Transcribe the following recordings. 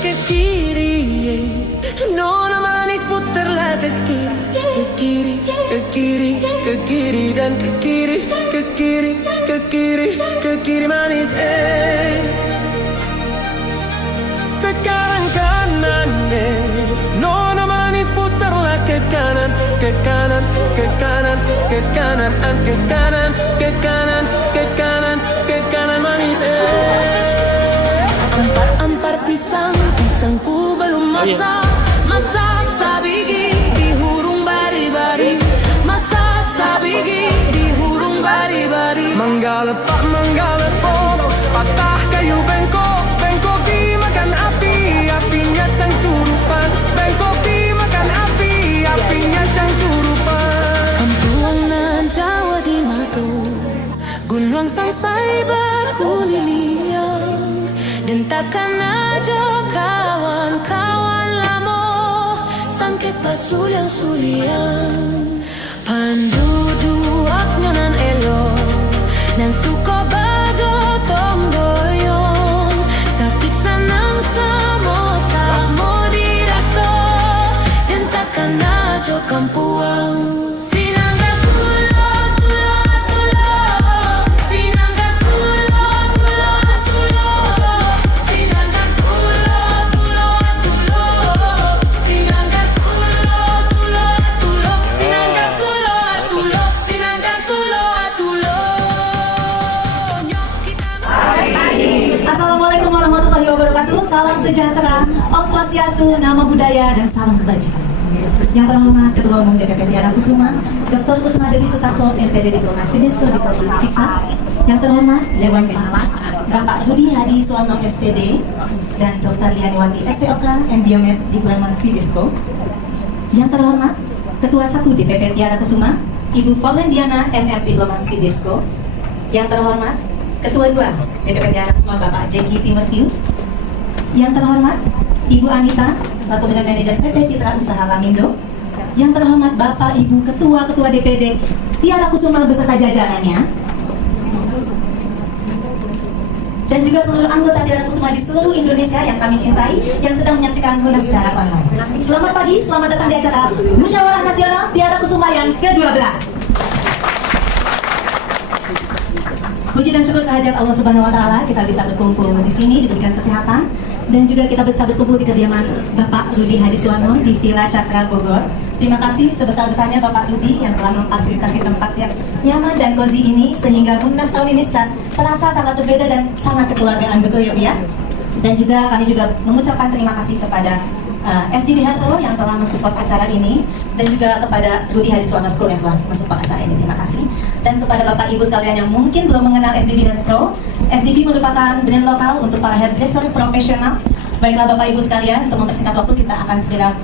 ke kiri, nona manis putarlah ke kiri, ke kiri, ke kiri, ke kiri dan ke kiri, ke kiri, ke kiri, ke kiri manis. Sekarang kanan, nona manis putarlah ke kanan, ke kanan, ke kanan, ke kanan, ke kanan, ke kanan, ke kanan, ke kanan manis. Ampar-ampar pisang, pisangku belum masak. Masak sabigi di hurung bari-bari. Masak sabigi di hurung bari-bari. Manggalepak, manggalepo, patah kayu bengkok. Bengkok dimakan api, apinya cangcurupan. Bengkok dimakan api, apinya cangcurupan. Kampuang nan Jawa di Matu, gunung sangsai baku liliang. Dan takkan aja kawan-kawan lamo sangket pasuliang-suliang. Pandu duaknya nan elo nan suko bago tonggoyong. Sakit sanang samo-samo diraso. Dan takkan aja kampuang. Salam sejahtera, Om Swastiastu, Namo Buddhaya, dan salam kebajikan. Yang terhormat Ketua Umum DPP Tiara Kusuma, Dr. Kusuma Dewi Sutarto, MPD Diplomasi Desko Diplomasi Sifat. Yang terhormat Dewan Pengawas Bapak Rudi Hadi Suwarno SPD dan Dr. Lianiwati SPOK Biomed Diplomasi Desko. Yang terhormat Ketua 1 DPP Tiara Kusuma, Ibu Forlendiana MM Diplomasi Desko. Yang terhormat Ketua 2 DPP Tiara Kusuma Bapak Jeki Timotius. Yang terhormat Ibu Anita selaku dengan manajer PT Citra Usaha Lamindo. Yang terhormat Bapak Ibu Ketua-Ketua DPD Tiara Kusuma beserta jajarannya. Dan juga seluruh anggota Tiara Kusuma di seluruh Indonesia yang kami cintai yang sedang menyaksikan Munas secara online. Selamat pagi, selamat datang di acara Musyawarah Nasional Tiara Kusuma yang ke-12. Puji dan syukur kehadirat Allah Subhanahu wa taala, kita bisa berkumpul di sini diberikan kesehatan dan juga kita bisa berkumpul di kediaman Bapak Rudi Hadi Suwarno di Villa Cakra Bogor. Terima kasih sebesar-besarnya Bapak Rudi yang telah memfasilitasi tempat yang nyaman dan cozy ini sehingga Munas tahun ini terasa sangat berbeda dan sangat kekeluargaan, betul ya Bu ya? Dan juga kami juga mengucapkan terima kasih kepada SDB Hero yang telah mensupport acara ini dan juga kepada Rudi Hadi Suwarno School yang telah mensupport acara ini. Terima kasih. Dan kepada Bapak Ibu sekalian yang mungkin belum mengenal SDB Hero, SDB merupakan brand lokal untuk para hairdresser profesional. Baiklah Bapak Ibu sekalian, untuk mempersingkat waktu kita akan segera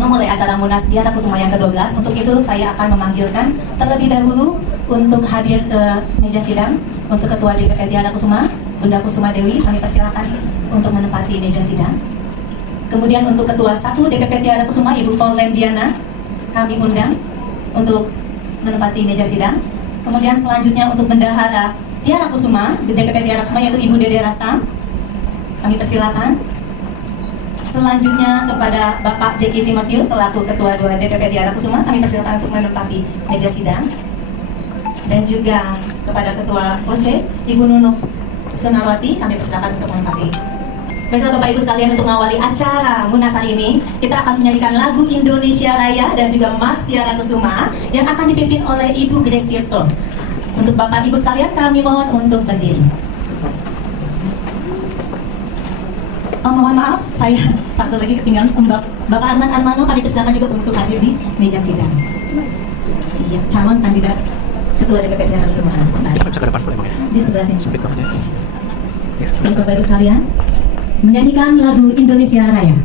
memulai acara Munas Tiara Kusuma yang ke-12. Untuk itu saya akan memanggilkan terlebih dahulu untuk hadir ke meja sidang untuk Ketua DPP Tiara Kusuma, Bunda Kusuma Dewi. Kami persilakan untuk menempati meja sidang. Kemudian untuk Ketua 1 DPP Tiara Kusuma, Ibu Forlendiana, kami undang untuk menempati meja sidang. Kemudian selanjutnya untuk Bendahara Tiara Kusuma, DPP Tiara Kusuma, yaitu Ibu Dede Rastam, kami persilakan. Selanjutnya kepada Bapak Jeki Timotius selaku Ketua 2 DPP Tiara Kusuma, kami persilakan untuk menempati meja sidang. Dan juga kepada Ketua OC, Ibu Nunuk Sunarwati, kami persilakan untuk menempati. Baiklah Bapak Ibu sekalian, untuk mengawali acara Munas hari ini, kita akan menyanyikan lagu Indonesia Raya dan juga Mars Tiara Kusuma yang akan dipimpin oleh Ibu Grace Tirto. Untuk Bapak Ibu sekalian, kami mohon untuk berdiri. Mohon maaf, saya satu lagi ketinggalan. Bapak Arman Armano, kami persilakan juga untuk hadir di meja sidang. Iya, calon kandidat Ketua DPP Tiara Kusuma. Di sebelah sini. Sempit banget ya. Bapak Ibu sekalian, menyanyikan lagu Indonesia Raya.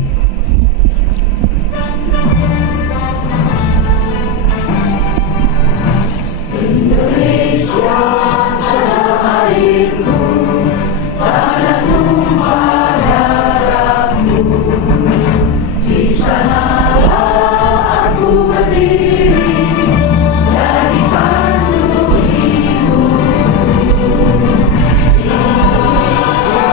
Indonesia tanah airku, tanah tumpah darahku, di sanalah aku berdiri, dari pandu ibu. Indonesia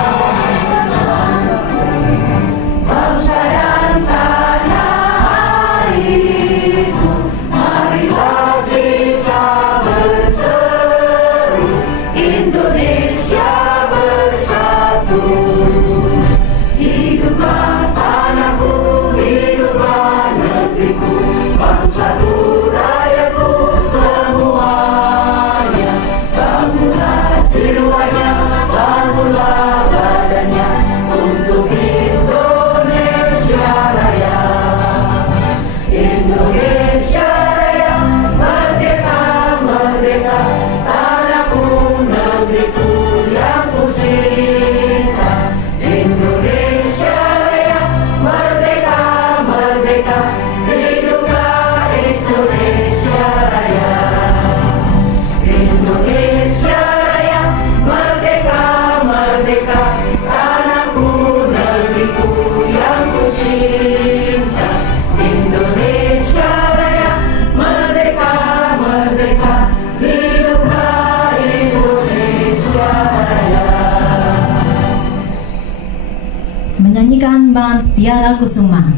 menyanyikan Mas Tiara Kusuma.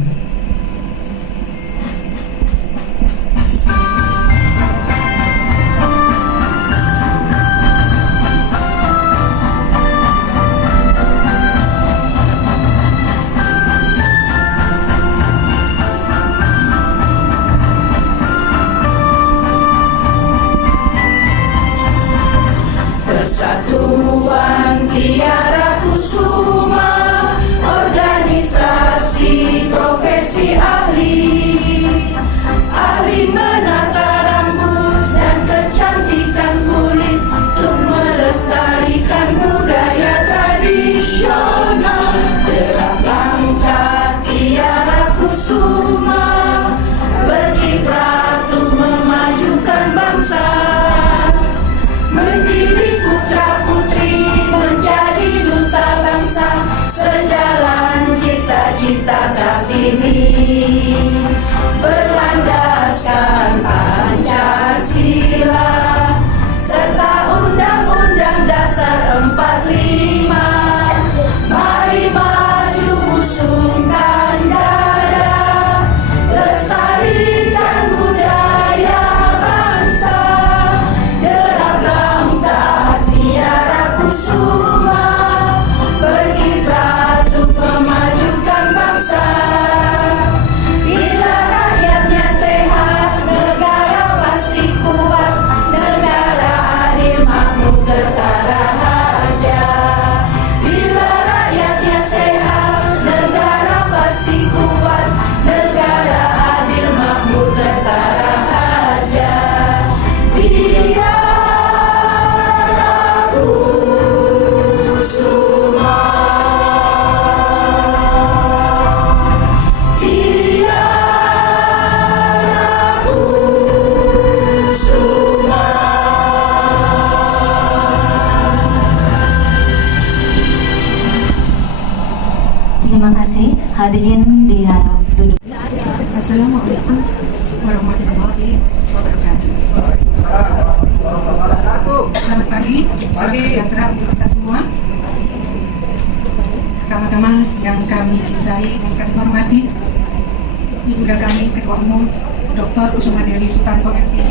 Persatuan Tiara Kusuma, organisasi profesi ahli menata rambut dan kecantikan kulit untuk melestarikan budaya tradisional. Gerak langkah Tiara Kusuma berkiprah untuk memajukan bangsa, mendidik putra-putri menjadi duta bangsa, sejalan cita-cita Kartini, berlandaskan Pancasila serta Undang-Undang Dasar 45. Mari maju usungkan dada, lestarikan budaya bangsa. Derap langkah Tiara Kusuma berkiprah untuk memajukan bangsa. Bila rakyatnya sehat, negara pasti kuat, negara adil makmur tertara harja. Bila rakyatnya sehat, negara pasti kuat, negara adil makmur tertara harja. Tiara Kusuma, Tiara Kusuma. Terima kasih, hadirin diharap duduk. Assalamualaikum warahmatullahi wabarakatuh. Selamat pagi, salam sejahtera untuk kita semua. Pertama-tama yang kami cintai dan kami hormati, Ibunda kami Ketua Umum Dr. Kusuma Dewi Sutanto MPD,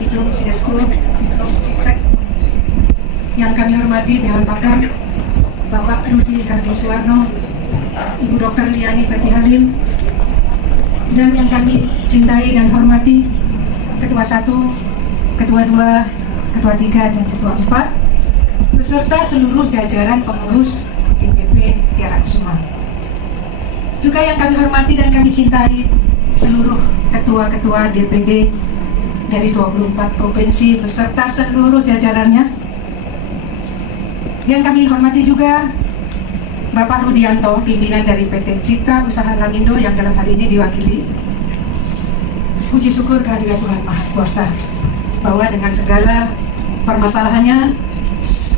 Diplom Sideskul, Diplom Siptek. Yang kami hormati Dewan Pakar, Bapak Rudi Hardisuwarno, Ibu Dr. Liani Fati Halim, dan yang kami cintai dan hormati Ketua 1, Ketua 2, Ketua 3, dan Ketua 4, beserta seluruh jajaran pengurus DPP Tiara Kusuma. Juga yang kami hormati dan kami cintai seluruh ketua-ketua DPD dari 24 provinsi beserta seluruh jajarannya. Yang kami hormati juga Bapak Rudianto, pimpinan dari PT Citra Usaha Lamindo yang dalam hal ini diwakili. Puji syukur kehadirat Tuhan Maha Kuasa bahwa dengan segala permasalahannya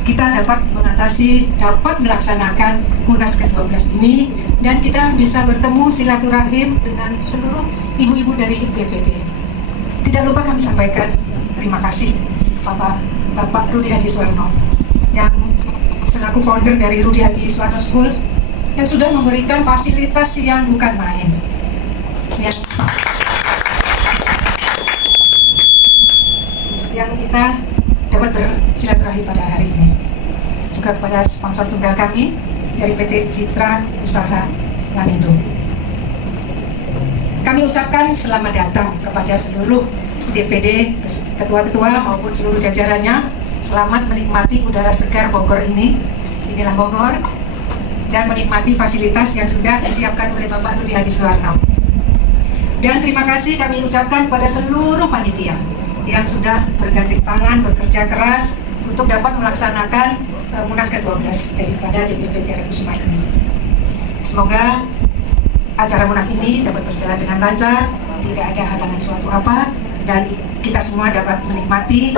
kita dapat mengatasi, dapat melaksanakan Munas ke-12 ini, dan kita bisa bertemu silaturahim dengan seluruh ibu-ibu dari DPD. Tidak lupa kami sampaikan terima kasih Bapak Rudi Hardisuwarno yang selaku founder dari Rudi Hardisuwarno School yang sudah memberikan fasilitas yang bukan main. Yang kita dapat bersilaturahmi pada hari ini. Juga kepada sponsor tunggal kami dari PT Citra Usaha Lamindo. Kami ucapkan selamat datang kepada seluruh DPD, ketua-ketua maupun seluruh jajarannya. Selamat menikmati udara segar Bogor ini. Inilah Bogor, dan menikmati fasilitas yang sudah disiapkan oleh Bapak Rudi Hardisuwarno. Dan terima kasih kami ucapkan pada seluruh panitia yang sudah bergandeng tangan, bekerja keras untuk dapat melaksanakan Munas ke-12 daripada DPP Tiara Kusuma ini. Semoga acara Munas ini dapat berjalan dengan lancar, tidak ada halangan suatu apa, dan kita semua dapat menikmati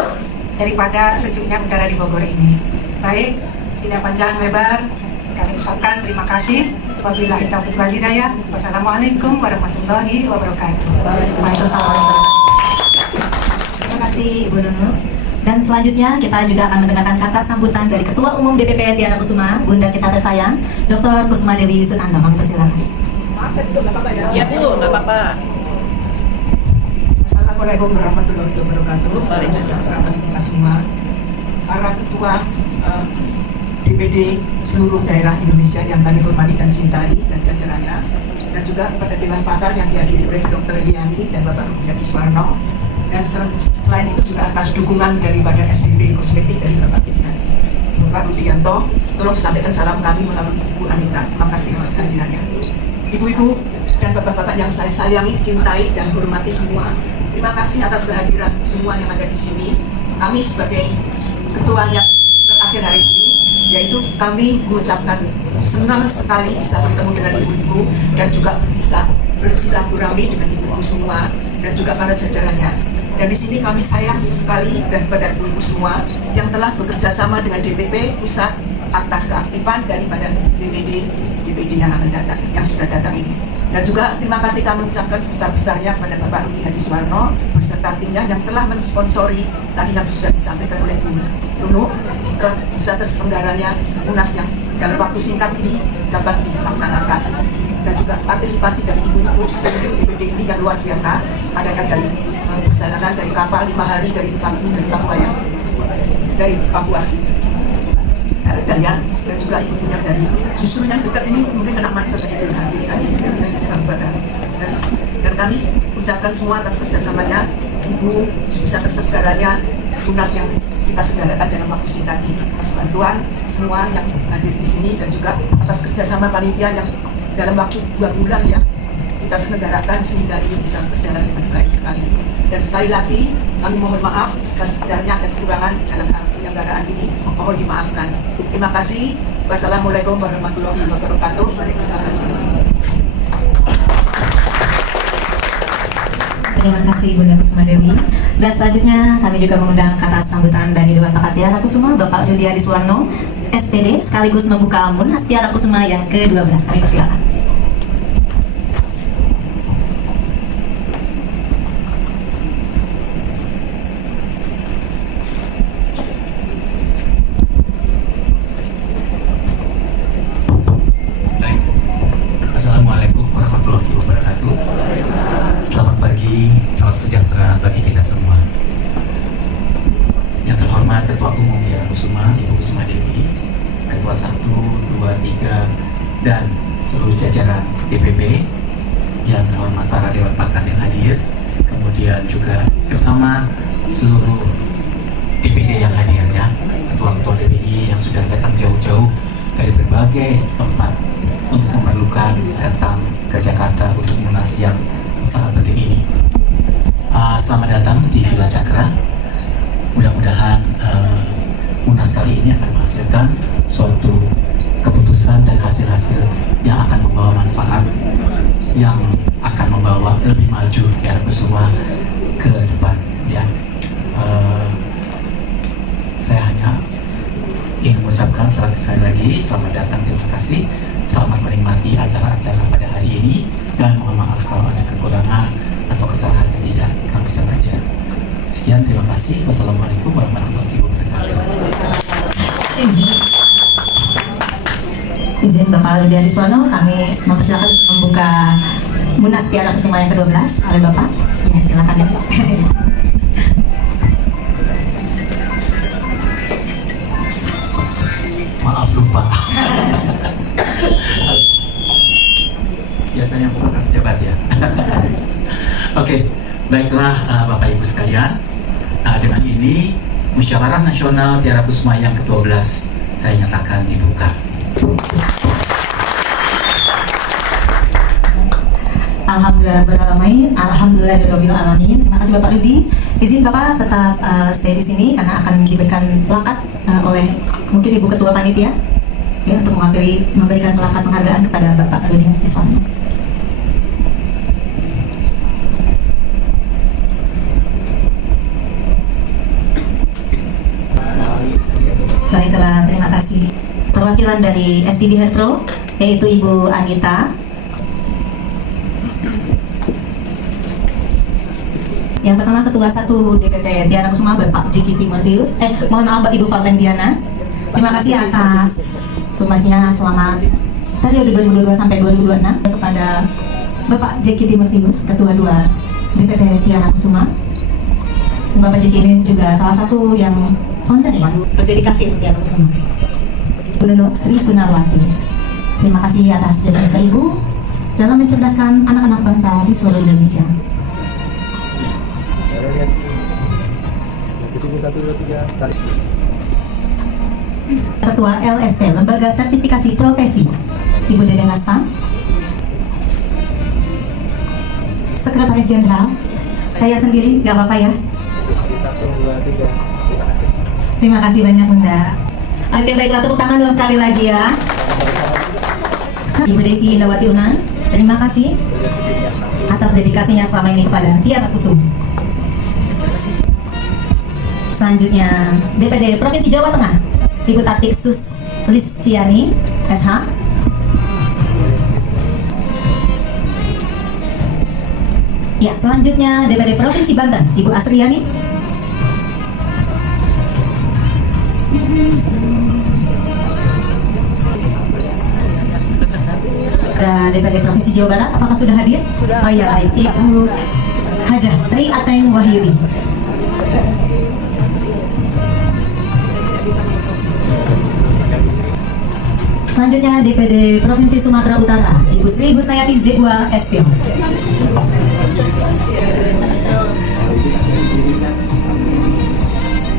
daripada sejuknya udara di Bogor ini. Baik, tidak panjang lebar, kami ucapkan terima kasih. Wabillahi taufiq wal hidayah. Wassalamualaikum warahmatullahi wabarakatuh. Waalaikumsalam. Terima kasih Ibu Nunu. Dan selanjutnya kita juga akan mendengarkan kata sambutan dari Ketua Umum DPP Tiara Kusuma, Bunda kita tersayang, Dr. Kusuma Dewi Sunando. Kami persilakan. Ya Bu, nggak apa-apa. Assalamualaikum warahmatullahi wabarakatuh. Salam sejahtera bagi kita semua. Para ketua DPD seluruh daerah Indonesia yang kami hormati dan cintai dan jajarannya, dan juga kepada Dewan Pakar yang dihadiri oleh Dr. Liani dan Bapak Rudiadi Suwarno, dan selain itu juga atas dukungan daripada SDB Kosmetik dari Bapak Rudianto. Tolong sampaikan salam kami melalui Ibu Anita. Terima kasih atas kehadirannya. Ibu-ibu dan bapak-bapak yang saya sayangi, cintai, dan hormati semua, terima kasih atas kehadiran semua yang ada di sini. Kami sebagai ketua yang terakhir hari ini, yaitu kami mengucapkan senang sekali bisa bertemu dengan ibu-ibu dan juga bisa bersilaturahmi dengan ibu-ibu semua dan juga para jajarannya. Dan di sini kami sayang sekali dan pada ibu-ibu semua yang telah bekerja sama dengan DPP pusat atas keaktifan daripada DPD yang akan datang, yang sudah datang ini. Dan juga terima kasih kami ucapkan sebesar-besarnya kepada Bapak Rudiadi Suwarno beserta timnya yang telah mensponsori tadi yang sudah disampaikan oleh Bu Nunu, bisa terselenggaranya Munas yang dalam waktu singkat ini dapat dilaksanakan. Dan juga partisipasi dari ibu-ibu seluruh DPD ini yang luar biasa. Ada yang dari perjalanan dari kapal 5 hari dari Papua ya, dari Papua. Dan juga ibunya dari justru yang dekat ini mungkin anak macet dari Jakarta. Dan kami ucapkan semua atas kerjasamanya, Ibu bisa terselenggaranya Munas yang kita selenggarakan dalam waktu singkat ini. Atas bantuan semua yang hadir di sini dan juga atas kerjasama panitia yang dalam waktu 2 bulan ya kita selenggarakan sehingga ini bisa berjalan dengan baik sekali. Dan sekali lagi kami mohon maaf jika sebenarnya ada kekurangan dalam penyelenggaraan ini, mohon dimaafkan. Terima kasih. Wassalamualaikum warahmatullahi wabarakatuh. Terima kasih. Terima kasih Bunda Kusuma Dewi. Dan selanjutnya kami juga mengundang kata sambutan dari Dewan Pakar Tiara Kusuma, Bapak Rudiadi Suwarno, SPD, sekaligus membuka Munas Tiara Kusuma yang ke-12. Kami persilakan. Assalamualaikum warahmatullahi wabarakatuh. Selamat pagi, salam sejahtera bagi kita semua. Yang terhormat Ketua Umum Tiara Kusuma, Ibu Kusuma Dewi, Ketua 1, 2, 3, dan seluruh jajaran DPP. Yang terhormat para Dewan Pakar yang hadir, kemudian juga terutama seluruh DPD yang hadir ya, ketua-ketua DPD yang sudah datang jauh-jauh dari berbagai tempat untuk memerlukan datang ke Jakarta untuk Munas yang sangat penting ini. Selamat datang di Villa Cakra. Mudah-mudahan Munas kali ini akan menghasilkan suatu keputusan dan hasil-hasil yang akan membawa manfaat, yang akan membawa lebih maju Tiara Kusuma ke depan ya. Saya hanya ingin mengucapkan sekali lagi selamat datang, terima kasih. Selamat menikmati acara-acara pada hari ini dan mohon maaf kalau ada kekurangan atau kesalahan yang tidak kami sengaja. Sekian, terima kasih. Wassalamualaikum warahmatullahi wabarakatuh. Izin Bapak Rudiadi Suwarno, kami mempersilakan membuka Munas Tiara Kusuma yang ke-12 oleh Bapak. Ya, silakan ya. Maaf lupa. Biasanya bukan pejabat ya. Oke, baiklah Bapak Ibu sekalian, dengan ini Musyawarah Nasional Tiara Kusuma yang ke-12 saya nyatakan dibuka. Alhamdulillahirobbilalamin, alhamdulillahirobbilalamin. Terima kasih Bapak Rudi. Izin Bapak tetap stay di sini karena akan diberikan plakat oleh mungkin Ibu Ketua Panitia ya, untuk memberikan plakat penghargaan kepada Bapak Rudi Suwarno. Baiklah, terima kasih. Perwakilan dari STB Hetero yaitu Ibu Anita. Yang pertama Ketua 1 DPP Tiara Kusuma Bapak Jiki Timotius. Mohon maaf Ibu Valentiana. Terima kasih atas sumbangsinya selamat periode 2022 sampai 2026 kepada Bapak Jeki Timotius, Ketua 2 DPP Tiara Kusuma. Bapak Jeki ini juga salah satu yang founder ya, berdedikasi untuk Tiara Kusuma. Bu Nunuk Sri Sunarwati. Terima kasih atas jasa Ibu dalam mencerdaskan anak-anak bangsa di seluruh Indonesia. Ketua LSP, Lembaga Sertifikasi Profesi, Ibu Dede Ngasta. Sekretaris Jenderal, saya sendiri, gak apa-apa ya. Terima kasih banyak Bunda. Oke, baiklah, tepuk tangan dulu sekali lagi ya. Ibu Desi Indawati Unan, terima kasih atas dedikasinya selama ini kepada Tiara Kusuma. Selanjutnya DPD Provinsi Jawa Tengah, Ibu Tati Sus Lisciani, SH. Ya, selanjutnya DPD Provinsi Banten, Ibu Asriani. Dan DPD Provinsi Jawa Barat, apakah sudah hadir? Sudah. Oh iya, baik. Ibu Haja Sri Ateng Wahyudi. Selanjutnya DPD Provinsi Sumatera Utara, Ibu Sri Gusnayati Zebwa SP.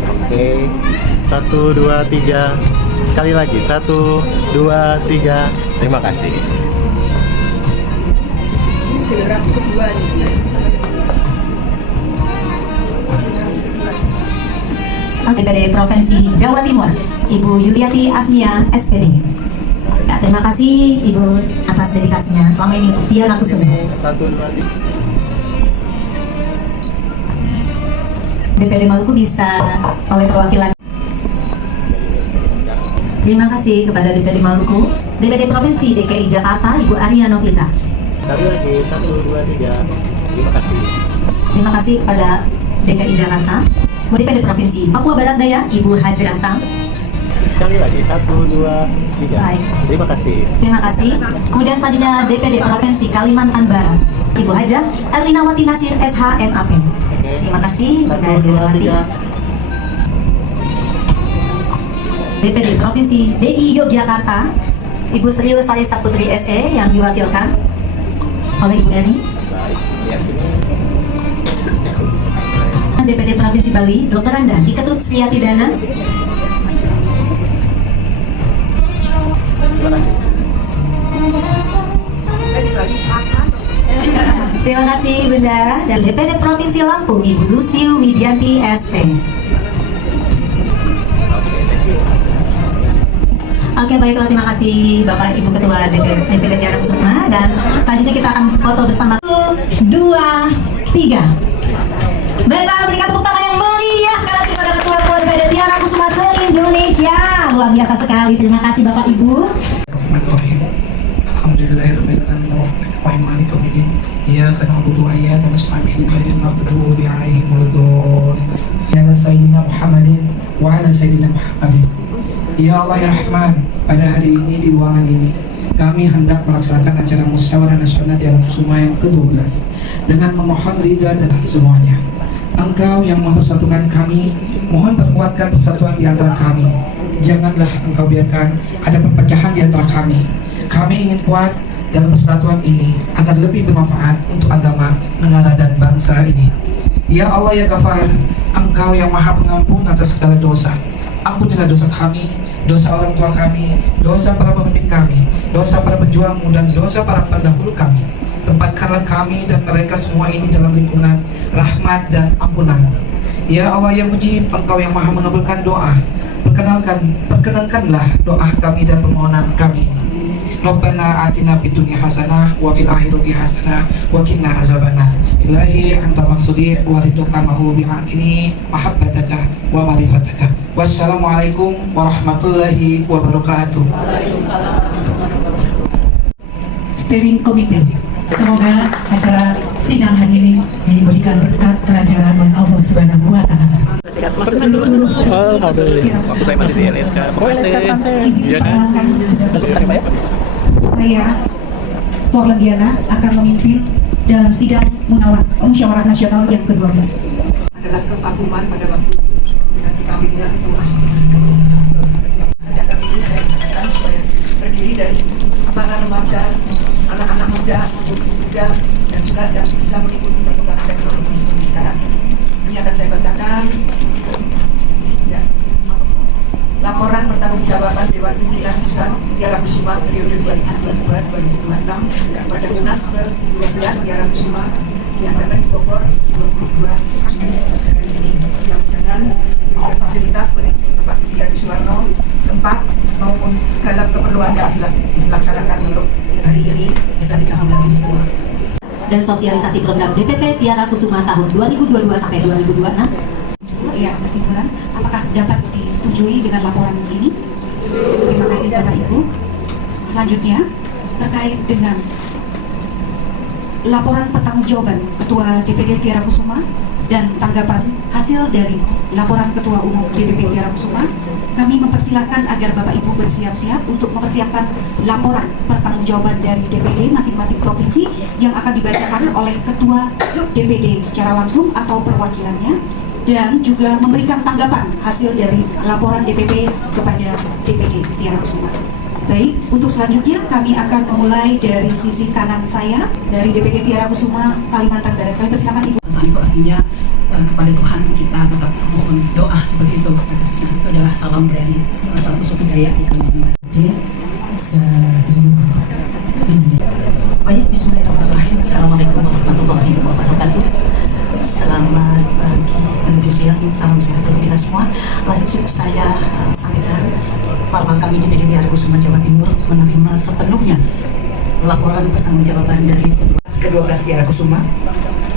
Oke, 1, 2, 3. Sekali lagi, 1, 2, 3. Terima kasih. Generasi kedua nih. DPD Provinsi Jawa Timur, Ibu Yuliati Asmia SPD. Ya, terima kasih Ibu atas dedikasinya selama ini untuk Tiara Kusuma. 1, 2, 3. DPD Maluku bisa oleh perwakilan. Terima kasih kepada DPD Maluku. DPD Provinsi DKI Jakarta, Ibu Arya Novita. Sekali lagi, 1, 2, 3. Terima kasih. Terima kasih kepada DKI Jakarta. DPD Provinsi Papua Barat Daya, Ibu Hajra Sang. Sekali lagi, 1, 2, 3. Baik. Terima kasih. Terima kasih. Kemudian selanjutnya DPD Provinsi Kalimantan Barat, Ibu Haja Erlinawati Nasir SH MAP. Terima kasih Bunda 1, 2, Erlinawati. 3. DPD Provinsi DI Yogyakarta, Ibu Sri Lestari Saputri SE yang diwakilkan oleh Ibu Eni. DPD Provinsi Bali, Dr. Anda Iketut Sriyati Dana. Terima kasih Bunda. Dan DPD Provinsi Lampung, Ibu Lucy Widianti SP. Oke, baiklah, terima kasih Bapak Ibu Ketua DPD Tiara Kusuma. Dan selanjutnya kita akan foto bersama. 1, 2, 3. Baiklah, berikan tepuk tangan yang meriah sekali lagi kepada Ketua DPD Tiara Kusuma se-Indonesia. Luar biasa sekali, terima kasih Bapak Ibu. Alhamdulillahirrahmanirrahim. Maliki yaumiddin. Iyyaka na'budu wa iyyaka nasta'in. Ihdinas maghdubi 'alaihim waladdallin. Ya Sayyidina Muhammadin wa ala Sayyidina Muhammadin. Ya Allah ya Rahman, pada hari ini di ruangan ini kami hendak melaksanakan acara musyawarah nasional Tiara Kusuma yang ke-12 dengan memohon ridha dan semuanya. Engkau yang mempersatukan kami, mohon perkuatkan persatuan di antara kami. Janganlah Engkau biarkan ada perpecahan di antara kami. Kami ingin kuat dalam persatuan ini agar lebih bermanfaat untuk agama, negara dan bangsa ini. Ya Allah ya Ghafar, Engkau yang Maha Pengampun atas segala dosa. Ampunilah dosa kami, dosa orang tua kami, dosa para pemimpin kami, dosa para pejuangmu dan dosa para pendahulu kami. Tempatkanlah kami dan mereka semua ini dalam lingkungan rahmat dan ampunan. Ya Allah yang mujib, Engkau yang Maha mengabulkan doa. Perkenankanlah doa kami dan permohonan kami. Rabbana atina fid dunya hasanah wa fil akhirati hasanah wa qina azabannar. Ilahi anta maksudi wa ridhoka mahu bi'atini mahabbataka wa ma'rifataka. Wassalamualaikum warahmatullahi wabarakatuh. Steering Committee. Semoga acara sidang hari ini diberikan berkat kelancaran oleh Allah Subhanahu wa Ta'ala. Alhamdulillah. Saya masih di LSK Pantai. Iya kan? Saya, Forlandiana, akan memimpin dalam sidang musyawarah nasional yang ke-12. Adalah kevakuman pada waktu dengan dikawinnya itu masuk. Dan itu saya katakan supaya terdiri dari para remaja, anak-anak muda, muda, dan juga yang bisa mengikuti perkembangan teknologi seperti sekarang ini. Ini akan saya bacakan. Ya. Laporan pertanggungjawaban Dewan Pimpinan Pusat Tiara Kusuma periode 2022-2026 pada Munas ke-12 Tiara Kusuma diadakan di Bogor 22 Juni ini yang dengan fasilitas Bapak Budi Suwarno, tempat maupun segala keperluan yang dilaksanakan untuk hari ini bisa diambil semua. Dan sosialisasi program DPP Tiara Kusuma tahun 2022 sampai 2026. Ya, kesimpulan, apakah dapat disetujui dengan laporan ini? Terima kasih Bapak Ibu. Selanjutnya, terkait dengan laporan pertanggungjawaban Ketua DPD Tiara Kusuma dan tanggapan hasil dari laporan Ketua Umum DPP Tiara Kusuma, kami mempersilahkan agar Bapak Ibu bersiap-siap untuk mempersiapkan laporan pertanggungjawaban dari DPD masing-masing provinsi yang akan dibacakan oleh Ketua DPD secara langsung atau perwakilannya, dan juga memberikan tanggapan hasil dari laporan DPP kepada DPD Tiara Kusuma. Baik, untuk selanjutnya kami akan memulai dari sisi kanan saya, dari DPD Tiara Kusuma, Kalimantan Barat. Kami persilakan Ibu. Itu artinya kepada Tuhan kita tetap mohon doa seperti itu. Itu adalah salam dari salah satu suku Dayak di Kalimantan. Baik, bismillahirrahmanirrahim. Assalamualaikum warahmatullahi wabarakatuh. Selamat pagi, menuju siang, salam sehat untuk kita semua. Lanjut saya sampaikan bahwa kami di DPD Tiara Kusuma Jawa Timur menerima sepenuhnya laporan pertanggungjawaban dari Ketua ke-12 Tiara Kusuma,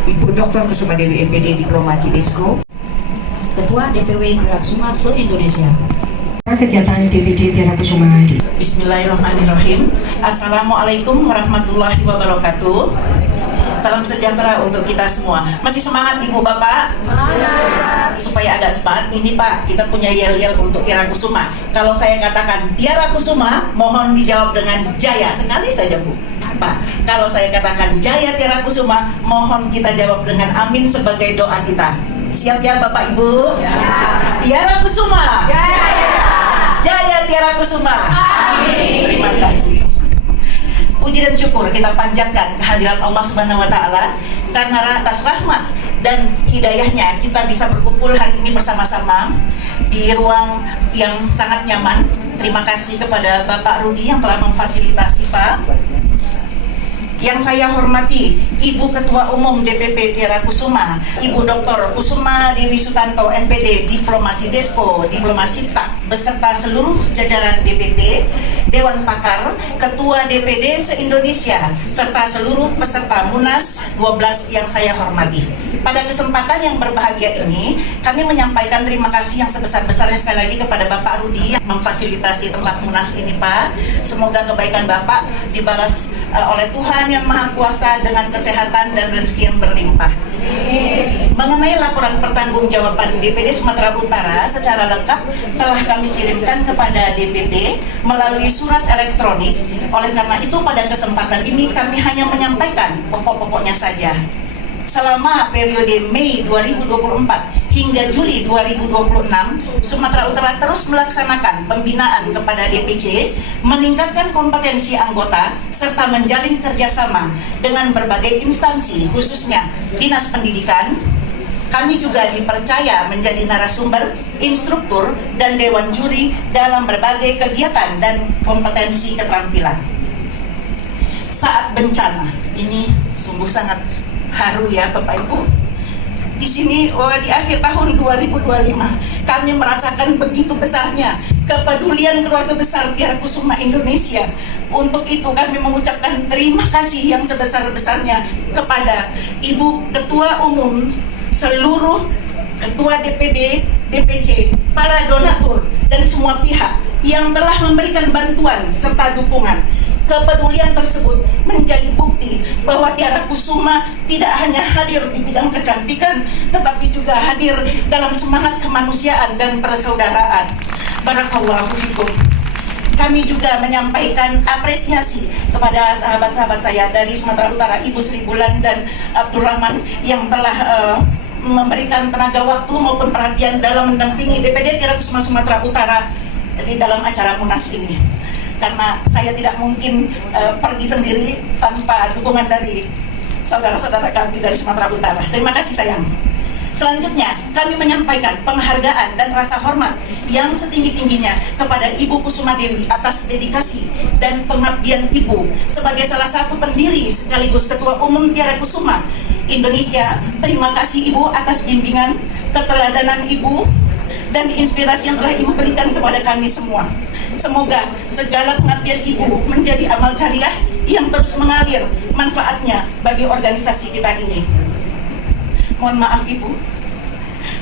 Ibu Dr. Kusuma Dewi MPD Diploma Cidisco, Ketua DPW Tiara Kusuma se-Indonesia. Kegiatan DPD Tiara Kusuma. Bismillahirrahmanirrahim. Assalamualaikum warahmatullahi wabarakatuh. Salam sejahtera untuk kita semua. Masih semangat Ibu Bapak? Supaya ada semangat ini Pak, kita punya yel-yel untuk Tiara Kusuma. Kalau saya katakan Tiara Kusuma, mohon dijawab dengan jaya. Sekali saja Bu Pak. Kalau saya katakan jaya Tiara Kusuma, mohon kita jawab dengan amin sebagai doa kita. Siap ya Bapak Ibu? Ya. Tiara Kusuma. Jaya. Jaya Tiara Kusuma. Amin. Terima kasih. Puji dan syukur kita panjatkan kehadiran Allah Subhanahu wa Ta'ala, karena atas rahmat dan hidayahnya kita bisa berkumpul hari ini bersama-sama di ruang yang sangat nyaman. Terima kasih kepada Bapak Rudi yang telah memfasilitasi Pak. Yang saya hormati Ibu Ketua Umum DPP Tiara Kusuma, Ibu Dr. Kusuma Dewi Sutanto MPD Diploma Cidisco, Diploma Sipta, beserta seluruh jajaran DPP, Dewan Pakar, Ketua DPD se-Indonesia, serta seluruh peserta Munas 12 yang saya hormati. Pada kesempatan yang berbahagia ini, kami menyampaikan terima kasih yang sebesar-besarnya sekali lagi kepada Bapak Rudi yang memfasilitasi tempat Munas ini Pak. Semoga kebaikan Bapak dibalas oleh Tuhan yang Maha Kuasa dengan kesehatan dan rezeki yang berlimpah. Mengenai laporan pertanggungjawaban DPD Sumatera Utara secara lengkap telah kami kirimkan kepada DPD melalui surat elektronik. Oleh karena itu pada kesempatan ini kami hanya menyampaikan pokok-pokoknya saja. Selama periode Mei 2024 hingga Juli 2026, Sumatera Utara terus melaksanakan pembinaan kepada DPC, meningkatkan kompetensi anggota, serta menjalin kerjasama dengan berbagai instansi, khususnya Dinas Pendidikan. Kami juga dipercaya menjadi narasumber, instruktur, dan dewan juri dalam berbagai kegiatan dan kompetensi keterampilan. Saat bencana, ini sungguh sangat haru ya Bapak Ibu. Di sini di akhir tahun 2025 kami merasakan begitu besarnya kepedulian keluarga besar Tiara Kusuma Indonesia. Untuk itu kami mengucapkan terima kasih yang sebesar-besarnya kepada Ibu Ketua Umum, seluruh Ketua DPD, DPC, para donatur dan semua pihak yang telah memberikan bantuan serta dukungan. Kepedulian tersebut menjadi bukti bahwa Tiara Kusuma tidak hanya hadir di bidang kecantikan, tetapi juga hadir dalam semangat kemanusiaan dan persaudaraan. Barakallahu fikum. Kami juga menyampaikan apresiasi kepada sahabat-sahabat saya dari Sumatera Utara, Ibu Sri Bulan dan Abdurrahman, yang telah memberikan tenaga waktu maupun perhatian dalam mendampingi DPD Tiara Kusuma Sumatera Utara di dalam acara Munas ini. Karena saya tidak mungkin pergi sendiri tanpa dukungan dari saudara-saudara kami dari Sumatera Utara. Terima kasih sayang. Selanjutnya, kami menyampaikan penghargaan dan rasa hormat yang setinggi-tingginya kepada Ibu Kusuma Dewi atas dedikasi dan pengabdian Ibu sebagai salah satu pendiri sekaligus Ketua Umum Tiara Kusuma Indonesia. Terima kasih Ibu atas bimbingan, keteladanan Ibu, dan inspirasi yang telah Ibu berikan kepada kami semua. Semoga segala pengabdian Ibu menjadi amal jariah yang terus mengalir manfaatnya bagi organisasi kita ini. Mohon maaf Ibu,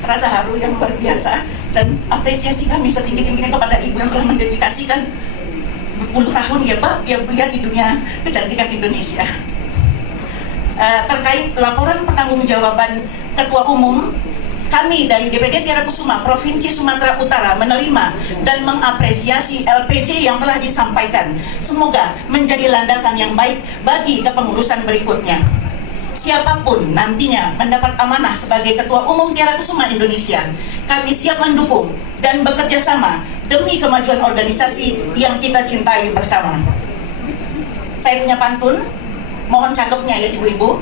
rasa haru yang luar biasa dan apresiasi kami setinggi-tingginya kepada Ibu yang telah mendedikasikan berpuluh tahun ya Pak, ya Bu ya, di dunia kecantikan Indonesia. Terkait laporan pertanggungjawaban Ketua Umum, kami dari DPD Tiara Kusuma Provinsi Sumatera Utara menerima dan mengapresiasi LPC yang telah disampaikan. Semoga menjadi landasan yang baik bagi kepengurusan berikutnya. Siapapun nantinya mendapat amanah sebagai Ketua Umum Tiara Kusuma Indonesia, kami siap mendukung dan bekerja sama demi kemajuan organisasi yang kita cintai bersama. Saya punya pantun, mohon cakepnya ya ibu-ibu.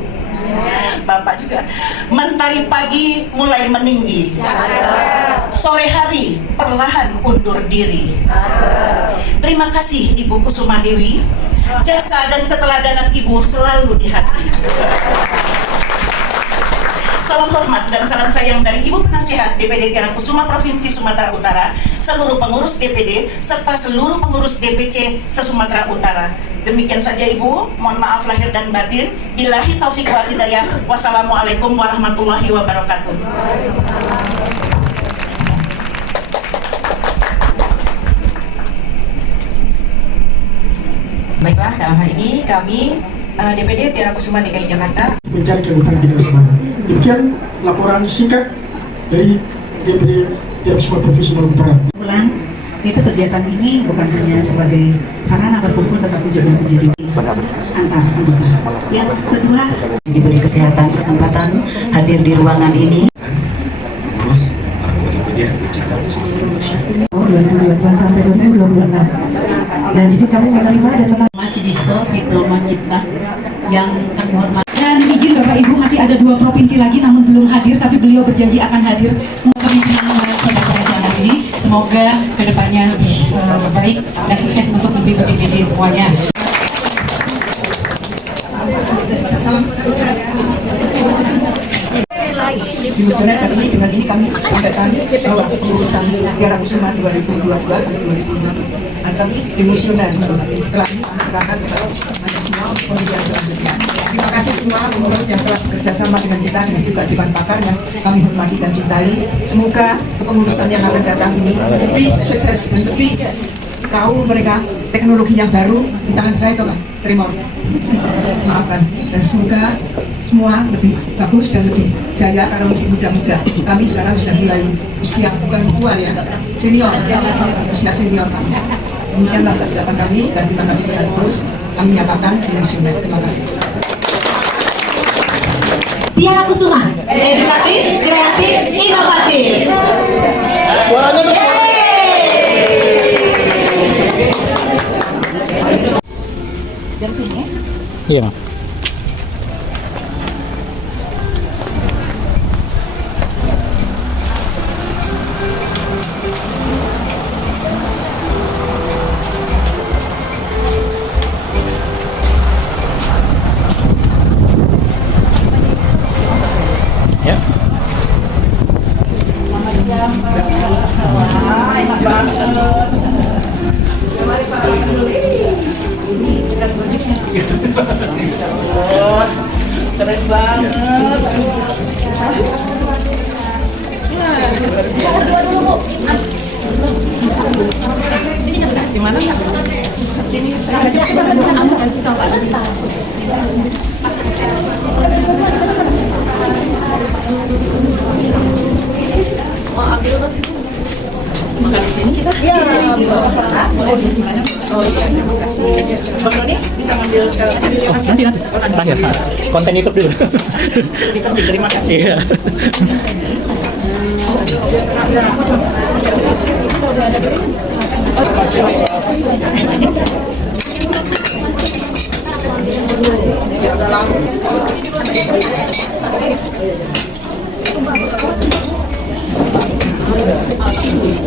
Bapak juga. Mentari pagi mulai meninggi, sore hari perlahan undur diri. Terima kasih Ibu Kusuma Dewi, jasa dan keteladanan Ibu selalu di hati. Salam hormat dan salam sayang dari Ibu Penasihat DPD Tiara Kusuma Provinsi Sumatera Utara, seluruh pengurus DPD, serta seluruh pengurus DPC se-Sumatera Utara. Demikian saja Ibu, mohon maaf lahir dan batin. Billahi taufiq wal hidayah. Wassalamualaikum warahmatullahi wabarakatuh. Baiklah, dalam hal ini kami DPD Tiara Kusuma DKI Jakarta mencari kebutuhan kita bersama. Demikian laporan singkat dari DPD Tiara Kusuma Provinsi Sumatera Utara. Pulang, itu kegiatan ini bukan hanya sebagai sarana berkumpul, tetapi juga menjadi antar anggota. Yang kedua, diberi kesempatan hadir di ruangan ini. Urus DPD Tiara Kusuma Oh, 2022 sampai 2026. Dan izin kami menerima dan masih diskon diploma cipta yang kami hormati. Dan izin Bapak Ibu, masih ada 2 provinsi lagi namun belum hadir, tapi beliau berjanji akan hadir. Kepemimpinan saudara selama ini semoga kedepannya lebih baik dan sukses untuk lebih DPD semuanya. Diwujudkan kali ini, dengan ini kami sampaikan bahwa pengurusan Tiara Kusuma 2022 sampai 2026 kami demisioner. Setelah ini kami serahkan kepada semua pemilihan selanjutnya. Terima kasih semua pengurus yang telah bekerja sama dengan kita dan juga Dewan Pakar yang kami hormati dan cintai. Semoga kepengurusan yang akan datang ini lebih sukses dan lebih tahu mereka teknologi yang baru di tangan saya itu Pak. Terima maafkan, dan semoga semua lebih bagus dan lebih jaya karena masih muda-muda. Kami sekarang sudah mulai usia bukan tua ya, senior, usia senior kami. Demikianlah perjalanan kami dan terima kasih sekaligus kami nyatakan demisioner. Terima kasih. Tiara Kusuma, edukatif, kreatif, inovatif. dari sini ya. Iya. Ya. Selamat siang Pak. Wah, enak banget. Mari Pak. Keren banget. Gimana Kak? Sini, saya Makan di sini kita? Iya. Oh, terima kasih. Bang Doni bisa ngambil sekarang? Nanti. Terakhir. Konten YouTube dulu. Terima kasih. Iya.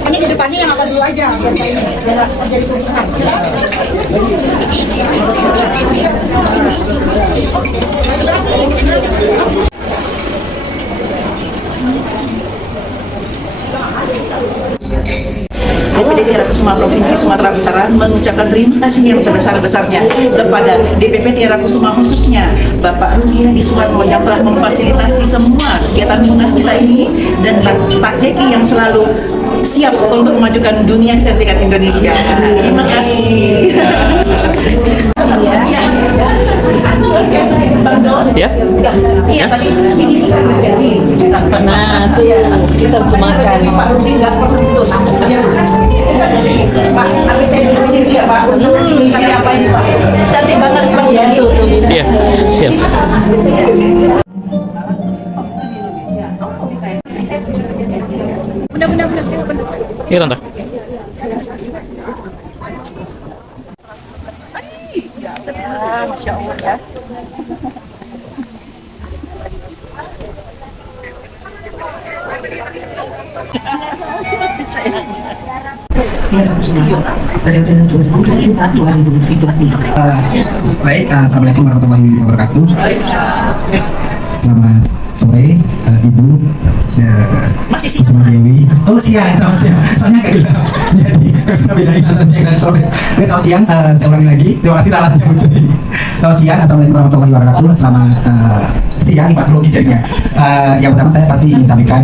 Ini di depannya yang apa dulu aja, biar jadi tulisan. DPD Tiara Kusuma Provinsi Sumatera Utara mengucapkan terima kasih yang sebesar-besarnya kepada DPP Tiara Kusuma, khususnya Bapak Rudi Hadi Suwarno yang telah memfasilitasi semua kegiatan Munas kita ini, dan Pak Jeki yang selalu siap untuk memajukan dunia kecantikan Indonesia. Terima kasih. Ya? Iya, tadi ini kita pelajari. Nah, itu ya kita cemakan. Pak Rudi nggak perlu terus. Pak, nanti saya duduk di sini ya Pak. Ini siapa ini Pak? Cantik banget Pak. Iya, siap. Benar. Iya, Tante. Masya Allah ya. Baik, assalamualaikum warahmatullahi wabarakatuh. Selamat sore, Ibu Kusuma Dewi. Oh siang, selamat siang. Soalnya agak gelap, jadi nggak bisa bedain antara siang dan sore. Oke, selamat siang. Saya ulangi lagi. Terima kasih alatnya Bu. Selamat siang, assalamualaikum warahmatullahi wabarakatuh. Selamat siang, Pak Grogi jadinya. Yang pertama saya pasti ingin sampaikan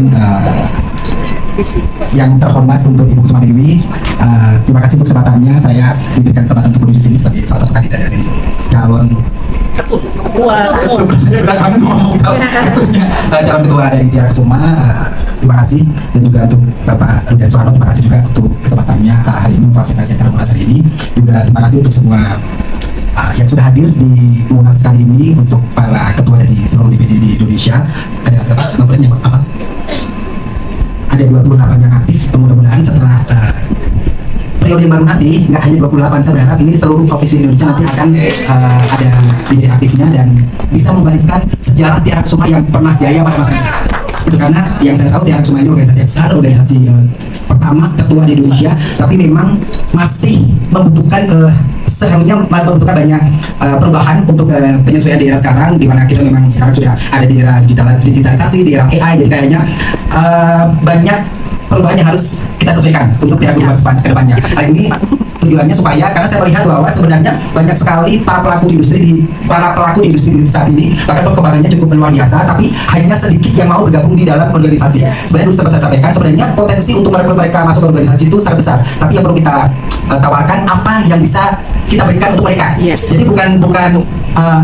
yang terhormat untuk Ibu Kusuma Dewi. Terima kasih untuk kesempatannya. Saya diberikan kesempatan untuk berdiri di sini sebagai salah satu kandidat dari calon ketua dari Tiara Kusuma. Terima kasih, dan juga untuk Bapak Rudi Suwarno, terima kasih juga untuk kesempatannya hari ini memfasilitasi acara Munas hari ini. Juga terima kasih untuk semua yang sudah hadir di Munas kali ini, untuk para ketua dari seluruh DPD di Indonesia. Ada berapa yang apa? Ada 28 yang aktif. Mudah-mudahan setelah periode yang baru nanti, nggak hanya 28, saya berharap ini seluruh provinsi Indonesia nanti akan ada DPD aktifnya dan bisa membalikkan sejarah Tiara Kusuma yang pernah jaya pada masa itu. Itu karena yang saya tahu Tiara Kusuma ini organisasi yang besar, organisasi pertama tertua di Indonesia, tapi memang masih membutuhkan seharusnya membutuhkan banyak perubahan untuk penyesuaian di era sekarang, di mana kita memang sekarang sudah ada di era digitalisasi, di era AI, jadi kayaknya banyak perubahan yang harus kita sesuaikan untuk Tiara Kusuma ke depannya. Hal ini tujuannya supaya, karena saya melihat bahwa sebenarnya banyak sekali para pelaku di industri saat ini, bahkan perkembangannya cukup luar biasa, tapi hanya sedikit yang mau bergabung di dalam organisasi. Sebenarnya dulu saya sampaikan, sebenarnya potensi untuk mereka masuk ke organisasi itu sangat besar, tapi yang perlu kita tawarkan apa yang bisa kita berikan untuk mereka. Jadi bukan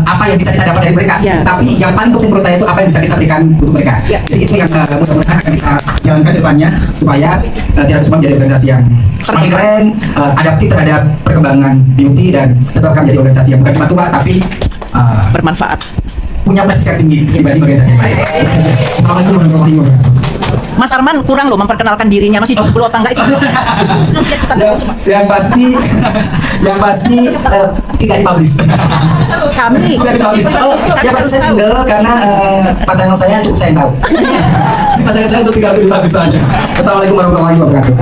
apa yang bisa kita dapat dari mereka, tapi yang paling penting menurut saya itu apa yang bisa kita berikan untuk mereka. Jadi itu yang mudah-mudahan akan kita jalankan ke depannya, supaya Tiara Kusuma menjadi organisasi yang semakin keren, adaptif terhadap perkembangan beauty, dan tetap akan menjadi organisasi yang bukan cuma tua tapi bermanfaat, punya prestasi yang tinggi dibanding organisasi yang lain. Assalamualaikum warahmatullahi wabarakatuh. Mas Arman kurang loh memperkenalkan dirinya, masih 20 apa enggak itu? yang pasti tidak dipublish. Kami tidak dipublish. Yang pasti saya single karena pasangan saya cukup saya tahu. Pasangan saya untuk tidak dipublish saja. Assalamualaikum warahmatullahi wabarakatuh.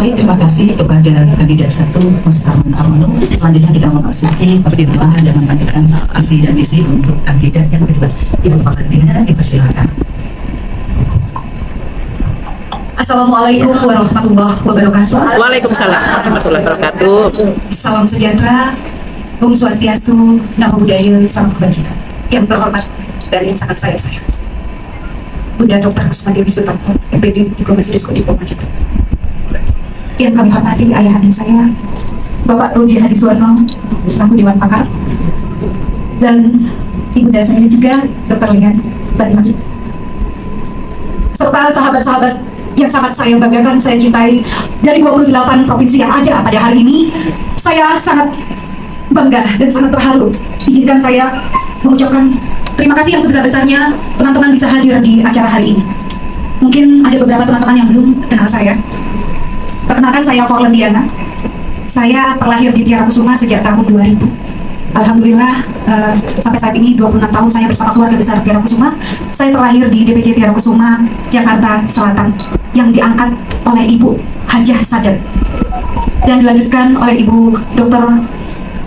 Baik, terima kasih kepada kandidat 1 Mas Arman Armando. Selanjutnya kita memasuki pertimbangan dan membandingkan visi dan misi untuk kandidat yang kedua. Ibu Fardina, dipersilakan. Assalamualaikum warahmatullahi wabarakatuh. Waalaikumsalam warahmatullahi wabarakatuh. Salam sejahtera, Om Swastiastu, Namo Buddhaya, salam kebajikan. Yang terhormat dan yang sangat saya sayang, Bunda Dr. Kusuma Dewi Sutanto, MPD Diplomasi Disko Diploma Citra. Yang kami hormati ayah dan saya, Bapak Rudi Hadisuwarno selaku Dewan Pakar, dan ibunda saya juga Dr. Lian Badimaki, serta sahabat-sahabat yang sangat saya banggakan, saya cintai dari 28 provinsi yang ada pada hari ini. Saya sangat bangga dan sangat terharu. Izinkan saya mengucapkan terima kasih yang sebesar-besarnya teman-teman bisa hadir di acara hari ini. Mungkin ada beberapa teman-teman yang belum kenal saya. Perkenalkan, saya Forlen Diana. Saya terlahir di Tiara Kusuma sejak tahun 2000. Alhamdulillah sampai saat ini 26 tahun saya bersama keluarga besar Tiara Kusuma. Saya terlahir di DPC Tiara Kusuma, Jakarta Selatan, yang diangkat oleh Ibu Hajah Sadar dan dilanjutkan oleh Ibu Dr.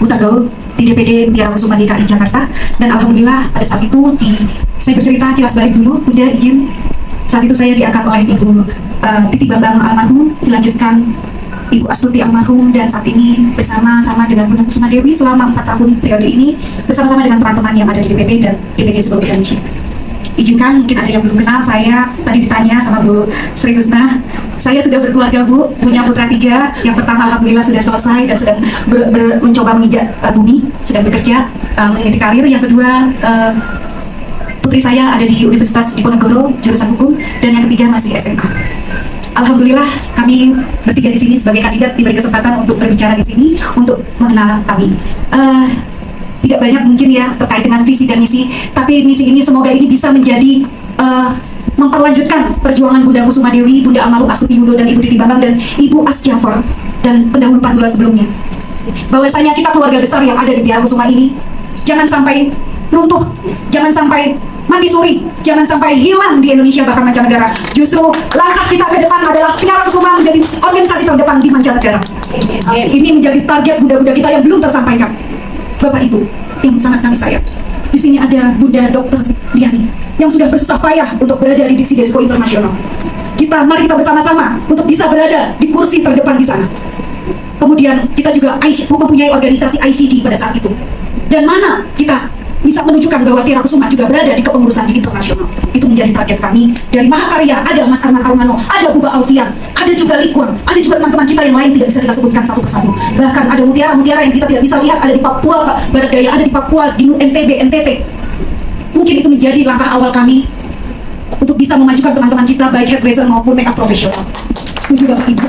Utagaul di DPD Tiara Kusuma DKI Jakarta. Dan alhamdulillah pada saat itu saya bercerita kilas balik dulu, Bunda izin. Saat itu saya diangkat oleh Ibu Titi Bambang almarhum, dilanjutkan Ibu Astuti almarhum, dan saat ini bersama-sama dengan Bunda Kusuma Dewi selama 4 tahun periode ini bersama-sama dengan teman-teman yang ada di DPP dan DPD seluruh Indonesia. Izinkan, mungkin ada yang belum kenal saya, tadi ditanya sama Bu Sri Husna, saya sudah berkeluarga Bu, punya putra 3, yang pertama alhamdulillah sudah selesai dan sedang mencoba menginjak bumi, sedang bekerja, meniti karir. Yang kedua, putri saya ada di Universitas Diponegoro, jurusan hukum, dan yang ketiga masih SMA. Alhamdulillah kami bertiga di sini sebagai kandidat diberi kesempatan untuk berbicara di sini untuk mengenal kami. Tidak banyak mungkin ya terkait dengan visi dan misi, tapi misi ini semoga ini bisa menjadi memperlanjutkan perjuangan Bunda Kusuma Dewi, Bunda Almarhum Astuti Yudo, dan Ibu Titi Bambang, dan Ibu As Jafar, dan pendahulu 42 sebelumnya. Bahwasanya kita keluarga besar yang ada di Tiara Kusuma ini jangan sampai runtuh, jangan sampai mati suri, jangan sampai hilang di Indonesia bahkan mancanegara. Justru langkah kita ke depan adalah Tiara Kusuma menjadi organisasi terdepan di mancanegara. Ini menjadi target bunda-bunda kita yang belum tersampaikan. Bapak Ibu yang sangat kami sayang, di sini ada Bunda Dr. Liani yang sudah bersusah payah untuk berada di Diksi Desko Internasional. Mari kita bersama-sama untuk bisa berada di kursi terdepan di sana. Kemudian kita juga mempunyai organisasi ICD pada saat itu. Dan mana kita bisa menunjukkan bahwa Tiara Kusuma juga berada di kepengurusan di internasional. Itu menjadi target kami. Dari Mahakarya ada Mas Arman Armano, ada Buba Alfian, ada juga Likuan, ada juga teman-teman kita yang lain tidak bisa kita sebutkan satu persatu. Bahkan ada mutiara-mutiara yang kita tidak bisa lihat, ada di Papua, Pak Barat Daya, ada di Papua, di NTB, NTT. Mungkin itu menjadi langkah awal kami untuk bisa memajukan teman-teman kita baik hairdresser maupun makeup profesional. Setuju Bapak Ibu?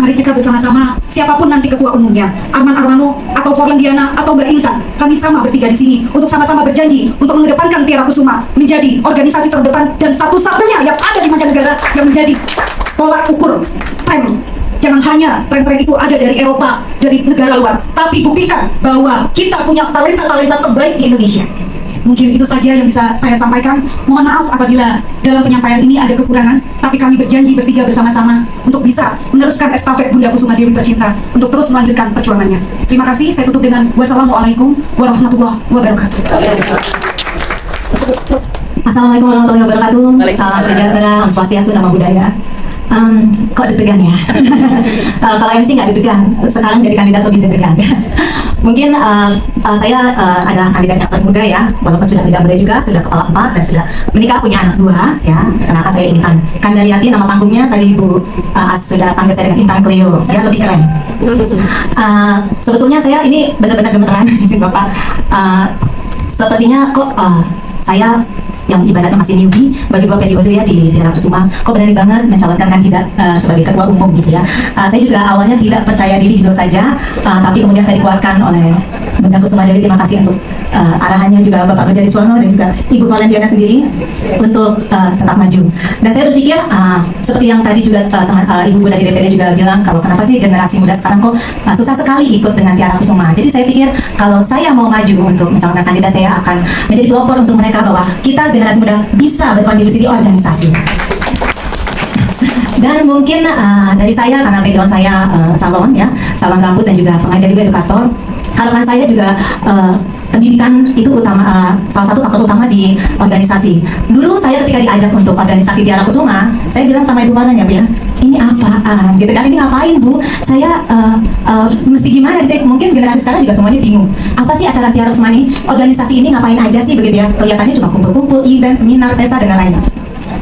Mari kita bersama-sama, siapapun nanti ketua umumnya, Arman Armano atau Forlen Diana atau Mbak Intan, kami sama bertiga di sini untuk sama-sama berjanji untuk mengedepankan Tiara Kusuma menjadi organisasi terdepan dan satu-satunya yang ada di mancanegara yang menjadi tolak ukur tren. Jangan hanya tren-tren itu ada dari Eropa, dari negara luar, tapi buktikan bahwa kita punya talenta-talenta terbaik di Indonesia. Mungkin itu saja yang bisa saya sampaikan. Mohon maaf apabila dalam penyampaian ini ada kekurangan, tapi kami berjanji bertiga bersama-sama untuk bisa meneruskan estafet Bunda Kusuma Dewi tercinta untuk terus melanjutkan perjuangannya. Terima kasih, saya tutup dengan wassalamualaikum warahmatullahi wabarakatuh. Assalamualaikum warahmatullahi wabarakatuh. Salam sejahtera, Om Swastiastu, Namo Buddhaya. Kok deg-degan ya? Kalau MC nggak deg-degan, sekarang jadi kandidat lebih deg-degan. Mungkin saya adalah kandidat yang termuda ya, walaupun sudah tidak muda juga, sudah kepala 4 dan sudah menikah, punya anak 2 ya. Kenapa saya Intan Kandariati, nama panggungnya tadi Ibu As sudah panggil saya dengan Intan Cleo, ya lebih keren. Sebetulnya saya ini benar-benar gemeteran, Bapak. Sepertinya kok saya yang ibaratnya masih newbie bagi 2 periode ya di Tiara Kusuma, kok berani banget mencalonkan kandidat sebagai ketua umum gitu ya. Saya juga awalnya tidak percaya diri jujur saja, tapi kemudian saya dikuatkan oleh Bunda Kusuma Dewi. Terima kasih untuk arahannya juga Bapak Rudi Hadisuwarno dan juga Ibu Forlen Diana sendiri untuk tetap maju. Dan saya berpikir seperti yang tadi juga Ibu Bunda di DPD juga bilang, kalau kenapa sih generasi muda sekarang kok susah sekali ikut dengan Tiara Kusuma. Jadi saya pikir kalau saya mau maju untuk mencalonkan kandidat, saya akan menjadi pelopor untuk mereka bahwa kita generasi muda bisa berkontribusi di organisasi. Dan mungkin dari saya, karena background saya salon ya, salon rambut dan juga pengajar juga edukator, harapan saya juga pendidikan itu utama, salah satu faktor utama di organisasi. Dulu saya ketika diajak untuk organisasi Tiara Kusuma, saya bilang sama Ibu Forlen ya, bilang ini apaan gitu kan, ini ngapain Bu, saya mesti gimana gitu. Mungkin generasi sekarang juga semuanya bingung, apa sih acara Tiara Kusuma ini, organisasi ini ngapain aja sih begitu ya, kelihatannya cuma kumpul-kumpul, event, seminar, pesta dan lain-lain.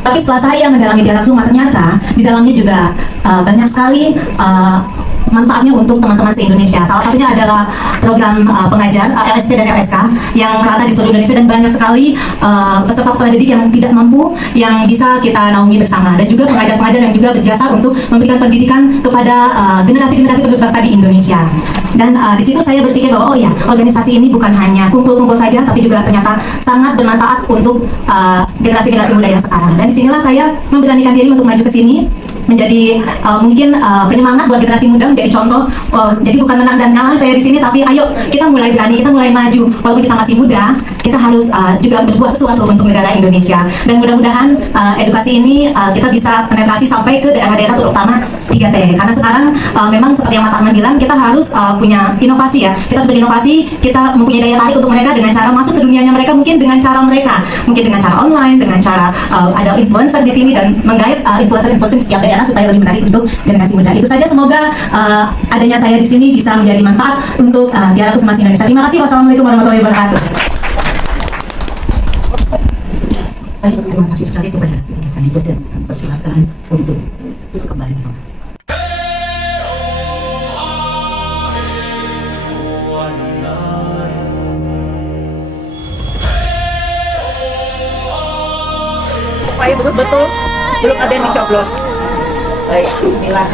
Tapi setelah saya mendalami Tiara Kusuma, ternyata di dalamnya juga banyak sekali manfaatnya untuk teman-teman se-Indonesia. Salah satunya adalah program pengajar LSP dan LSK yang merata di seluruh Indonesia, dan banyak sekali peserta-peserta didik yang tidak mampu yang bisa kita naungi bersama, dan juga pengajar-pengajar yang juga berjasa untuk memberikan pendidikan kepada generasi-generasi penerus bangsa di Indonesia. Dan di situ saya berpikir bahwa oh ya, organisasi ini bukan hanya kumpul-kumpul saja, tapi juga ternyata sangat bermanfaat untuk generasi-generasi muda yang sekarang. Dan disinilah saya memberanikan diri untuk maju ke sini menjadi mungkin penyemangat buat generasi muda, menjadi contoh. Jadi bukan menang dan kalah saya di sini, tapi ayo kita mulai berani, kita mulai maju. Walaupun kita masih muda, kita harus juga berbuat sesuatu untuk negara Indonesia. Dan mudah-mudahan edukasi ini kita bisa penetrasi sampai ke daerah-daerah terutama 3T. Karena sekarang memang seperti yang Mas Arman bilang, kita harus punya inovasi ya. Kita harus berinovasi, kita mempunyai daya tarik untuk mereka dengan cara masuk ke dunianya mereka, mungkin dengan cara mereka, mungkin dengan cara online, dengan cara ada influencer di sini dan menggait influencer-influencer di setiap daerah supaya lebih menarik untuk generasi muda. Itu saja, semoga adanya saya di sini bisa menjadi manfaat untuk Tiara Kusuma Indonesia. Terima kasih. Wassalamualaikum warahmatullahi wabarakatuh. Terima kasih sekali kepada kandidat dan persilakan untuk kembali di tempat. Supaya betul-betul belum ada yang dicoblos. Baik, bismillah.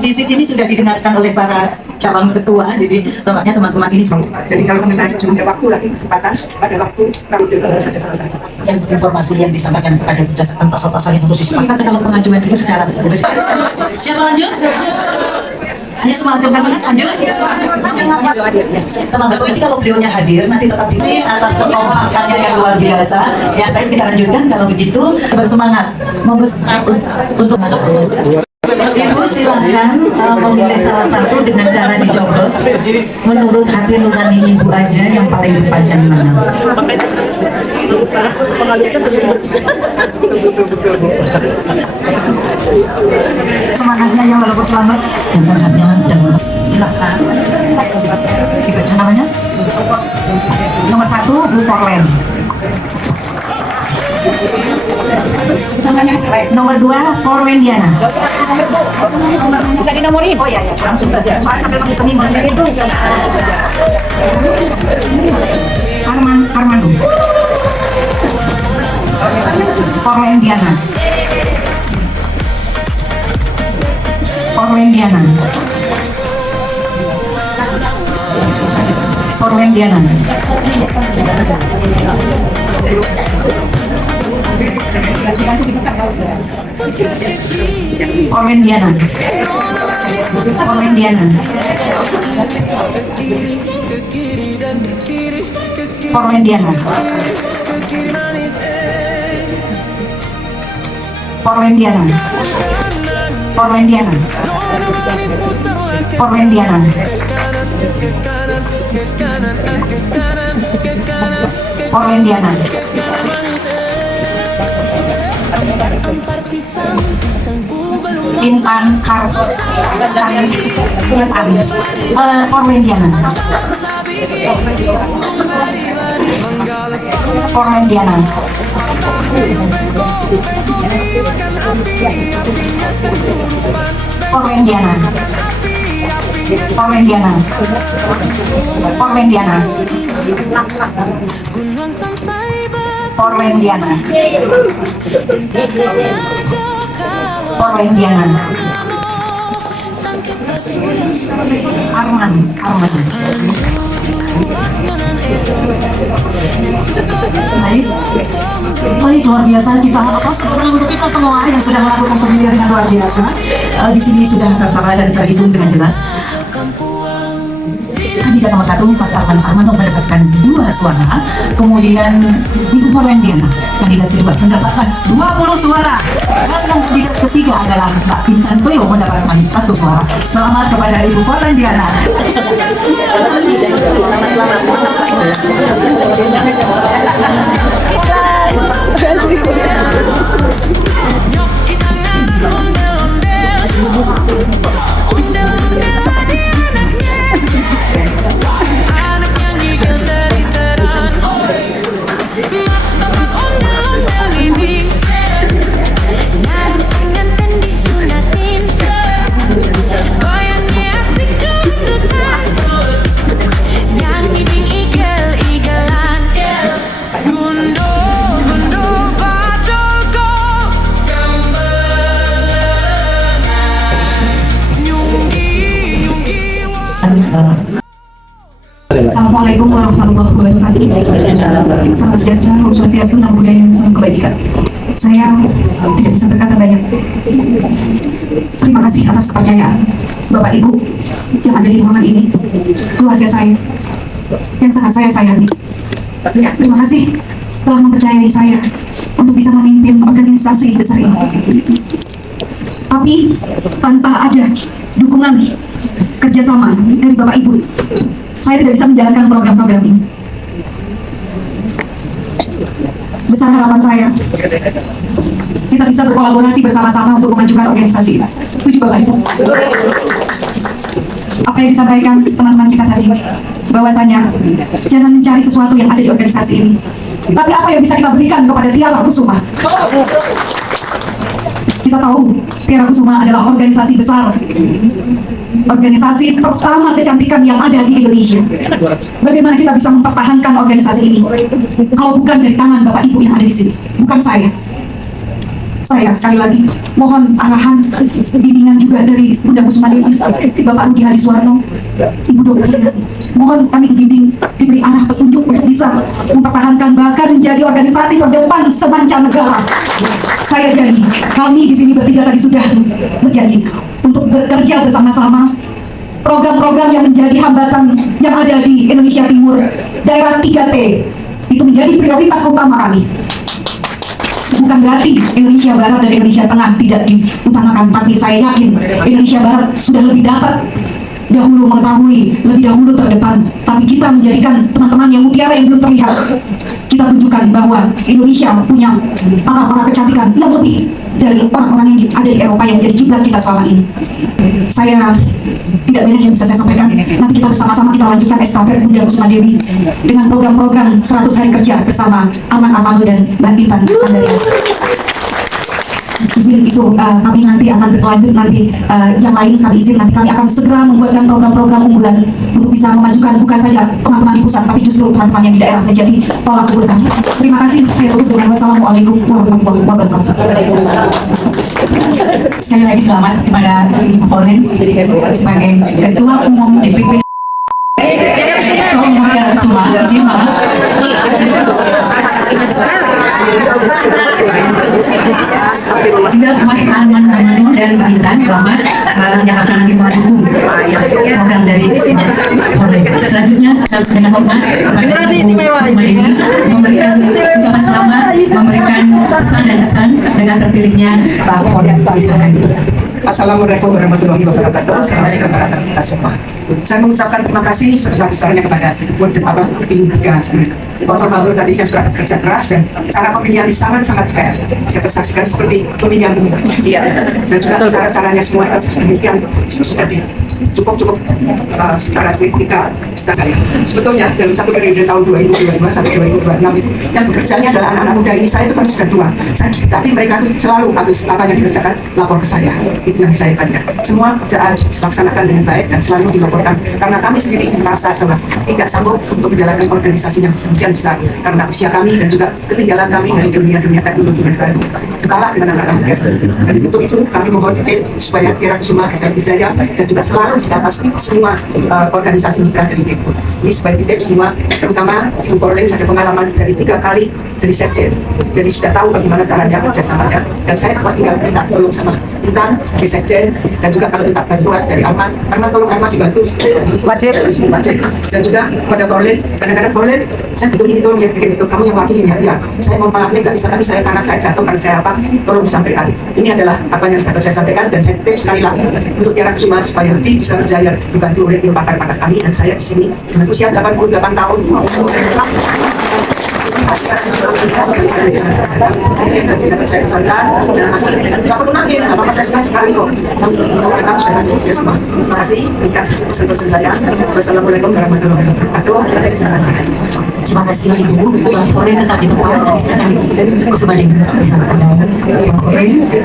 Bisik ini sudah didengarkan oleh para calon ketua, jadi tampaknya teman-teman ini Jadi kalau mengenai jumlah waktu lagi kesempatan pada waktu kalau yang informasi yang disampaikan kepada berdasarkan pasal-pasal yang harus disepakati dalam pengajuan itu secara betul. Siapa lanjut? Hanya semua ajukan lanjut. Teman-teman, ini kalau beliaunya hadir nanti tetap di sini atas kekompakannya yang luar biasa. Ya, baik, kita lanjutkan kalau begitu, bersemangat untuk Ibu silahkan memilih salah satu dengan cara dicoblos menurut hati nurani ibu aja yang paling tepatnya di mana. Semangatnya yang walaupun lambat, silahkan. Dibaca namanya. Nomor 1 Bu Porlen. Nomor 2 Porlendiana. Bisa dinomorin? Oh iya, langsung saja. Armando. Porlendiana. Intan Baik, luar biasa. Kita aplaus untuk kita semua yang sudah melakukan pemilihan dengan luar biasa. Di sini sudah tertera dan terhitung dengan jelas. Kandidat nomor 1 Mas Arman Armando mendapatkan 2 suara. Kemudian Ibu Polandiana kandidat kedua mendapatkan 20 suara. Dan kandidat ketiga adalah Mbak Bintan Cleo mendapatkan 1 suara. Selamat kepada Ibu Polandiana. Assalamualaikum warahmatullahi wabarakatuh. Salam sejahtera, Om Swastiastu, Namo Buddhaya, salam kebajikan. Saya tidak bisa berkata banyak. Terima kasih atas kepercayaan Bapak Ibu yang ada di ruangan ini, keluarga saya yang sangat saya sayangi. Terima kasih telah mempercayai saya untuk bisa memimpin organisasi besar ini. Tapi tanpa ada dukungan kerjasama dari Bapak Ibu, saya tidak bisa menjalankan program-program ini. Besar harapan saya, kita bisa berkolaborasi bersama-sama untuk memajukan organisasi ini. Setuju Bapak Ibu? Apa yang disampaikan teman-teman kita tadi, bahwasanya jangan mencari sesuatu yang ada di organisasi ini, tapi apa yang bisa kita berikan kepada Tiara Kusuma. Kita tahu Tiara Kusuma adalah organisasi besar, organisasi pertama kecantikan yang ada di Indonesia. Bagaimana kita bisa mempertahankan organisasi ini kalau bukan dari tangan Bapak Ibu yang ada di sini, bukan saya. Saya sekali lagi mohon arahan, bimbingan juga dari Bunda Kusuma Dewi, Bapak Rudi Hadisuwarno, Ibu Dr. Lina. Mohon kami dibimbing, diberi arah petunjuk untuk bisa mempertahankan bahkan menjadi organisasi terdepan semancanegara. Saya janji, kami di sini bertiga tadi sudah berjanji untuk bekerja bersama-sama. Program-program yang menjadi hambatan yang ada di Indonesia Timur, daerah 3T, itu menjadi prioritas utama kami. Bukan berarti Indonesia Barat dan Indonesia Tengah tidak diutamakan, tapi saya yakin Indonesia Barat sudah lebih dapat dahulu mengetahui, lebih dahulu terdepan. Tapi kita menjadikan teman-teman yang mutiara yang belum terlihat, kita tunjukkan bahwa Indonesia punya pakar-pakar kecantikan yang lebih dari orang-orang yang ada di Eropa yang jadi kiblat kita selama ini. Saya tidak banyak yang bisa saya sampaikan. Nanti kita bersama-sama kita lanjutkan estafet Bunda Kusuma Dewi dengan program-program 100 hari kerja bersama Arman Armando dan Mbak Bintan. Izin itu kami nanti akan berlanjut nanti yang lain kami izin nanti kami akan segera membuatkan program-program unggulan untuk bisa memajukan bukan saja teman-teman di pusat tapi justru teman-teman yang di daerah menjadi tolak ukur kami. Terima kasih. Saya tutup dengan wassalamualaikum warahmatullahi wabarakatuh. Sekali lagi selamat kepada Ibu Polen sebagai Ketua Umum DPP. Tolong Tiara Kusuma, izin maaf. Juga Mas Arman Armando dan Mbak Bintan selamat yang akan nanti mendukung program dari Polri. Selanjutnya dengan hormat Generasi Istimewa memberikan ucapan selamat, memberikan pesan dan kesan dengan terpilihnya Pak Polri. Assalamualaikum warahmatullahi wabarakatuh. Selamat siang kita semua. Saya mengucapkan terima kasih sebesar-besarnya kepada tim 3 konservator tadi yang sudah bekerja keras dan cara pemilihan ini sangat-sangat fair. Saya tersaksikan seperti pemilihan dan juga cara-caranya semua itu demikian sudah cukup secara kritikal secara sebetulnya dalam satu periode tahun 2022 sampai 2026 itu yang bekerjanya adalah anak-anak muda ini. Saya itu kan sudah tua, tapi mereka itu selalu habis apa yang dikerjakan lapor ke saya. Itu yang saya tanya. Semua kerjaan dilaksanakan dengan baik dan selalu dilaporkan karena kami sendiri merasa bahwa tidak sanggup untuk menjalankan organisasi yang demikian besar karena usia kami dan juga ketinggalan kami dari dunia teknologi yang baru. Kalah dengan anak-anak muda. Dan untuk itu kami mohon supaya Tiara Kusuma bisa berjaya dan juga selalu di atas semua organisasi mitra dari DIP. Ini supaya DIP semua, terutama Inforlens ada pengalaman dari 3 kali jadi sekjen, jadi sudah tahu bagaimana caranya kerjasamanya. Dan saya tinggal minta tolong sama Intan sebagai sekjen, dan juga kalau minta bantuan dari Arman tolong Arman dibantu wajib. Dan juga pada Forlen, kadang-kadang Forlen saya butuh ini tolong ya, bikin itu kamu yang wakilin ya. Saya mau maafnya nggak bisa, tapi saya karena saya jatuh, karena saya apa, tolong disampaikan. Ini adalah apa yang dapat saya sampaikan, dan saya tips sekali lagi untuk Tiara Kusuma supaya lebih bisa berjaya dibantu oleh tim pakar-pakar kami, dan saya di sini dengan usia 88 tahun mau saya pesankan, nggak perlu nangis, nggak apa-apa, saya senang sekali kok. Terima kasih, singkat pesan-pesan saya. Wassalamualaikum warahmatullahi wabarakatuh. Terima kasih Ibu. Boleh tetap di tempat, tapi silakan Ibu Kusuma Dewi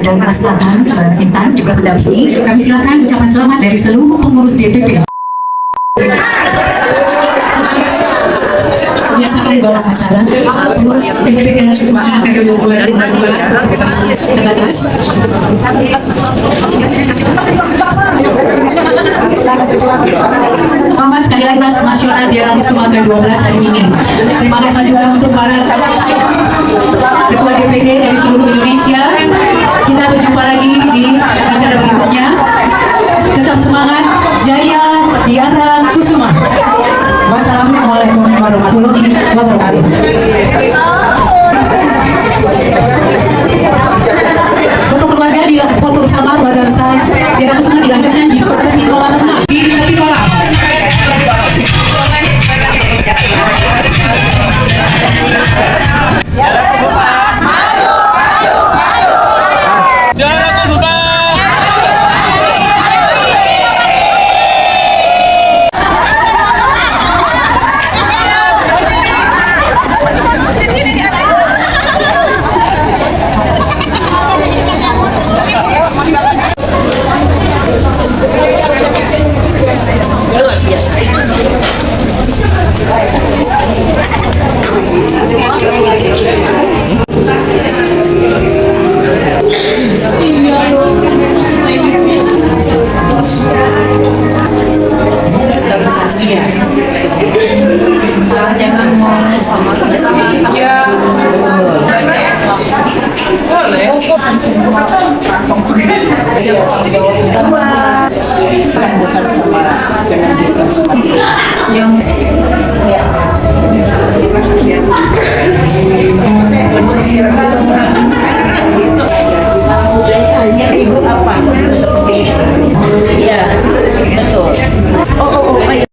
dan Mas Latan Intan juga mendampingi. Kami silakan ucapan selamat dari seluruh pengurus DPP. Biasakan bola acara pengurus DPP Tiara Kusuma akan dua terbatas. Selamat sekali lagi Mas Nasional Tiara Kusuma ke-12 hari ini. Terima kasih juga untuk para ketua DPD dari seluruh Indonesia. Kita berjumpa lagi di acara berikutnya. Tetap semangat, jaya Tiara Kusuma. Wassalamualaikum warahmatullahi wabarakatuh. Untuk keluarga di foto bersama keluarga besar Tiara Kusuma dilanjutkan di tepi kolam renang. Di tepi kolam. Jangan ngomong sama kita ya. Boleh. Ibu apa? Seperti itu. Iya, betul. Oh, baik.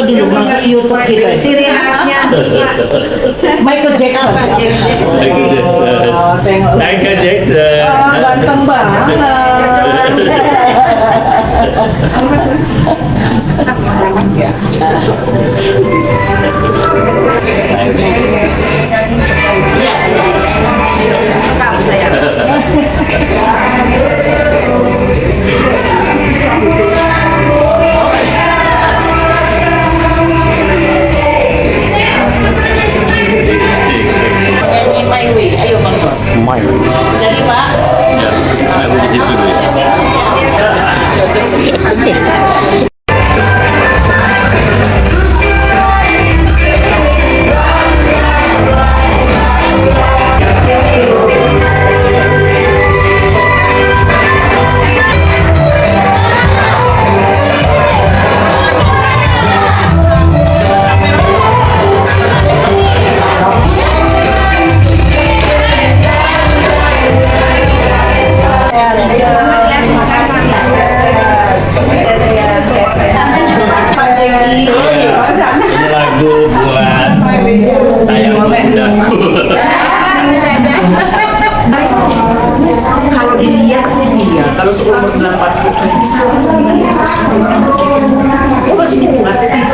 Foto dulu masuk YouTube kita. Ciri khasnya Michael Jackson. Michael Jackson. Ganteng banget. My Way, ayo Bang. My Way. Jadi Pak. Ya, aku di situ. kalau seumur 8 oh masih kuat ya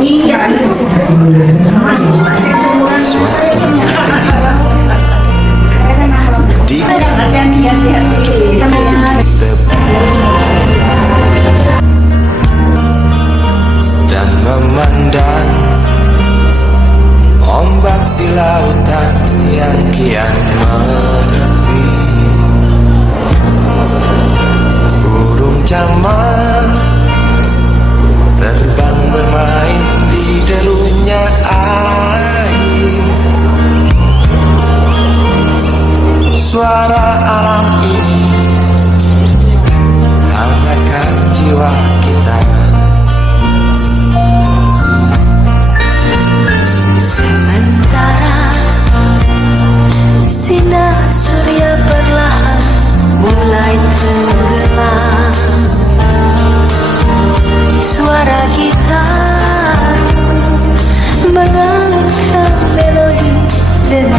iya masih kuat dan memandang ombak di lautan yang kian menepi. Burung camar terbang bermain di derunya air. Suara alam ini hangatkan jiwa kita. Sementara sinar surya perlahan mulai tenggelam, suara gitar mengalunkan melodi dengan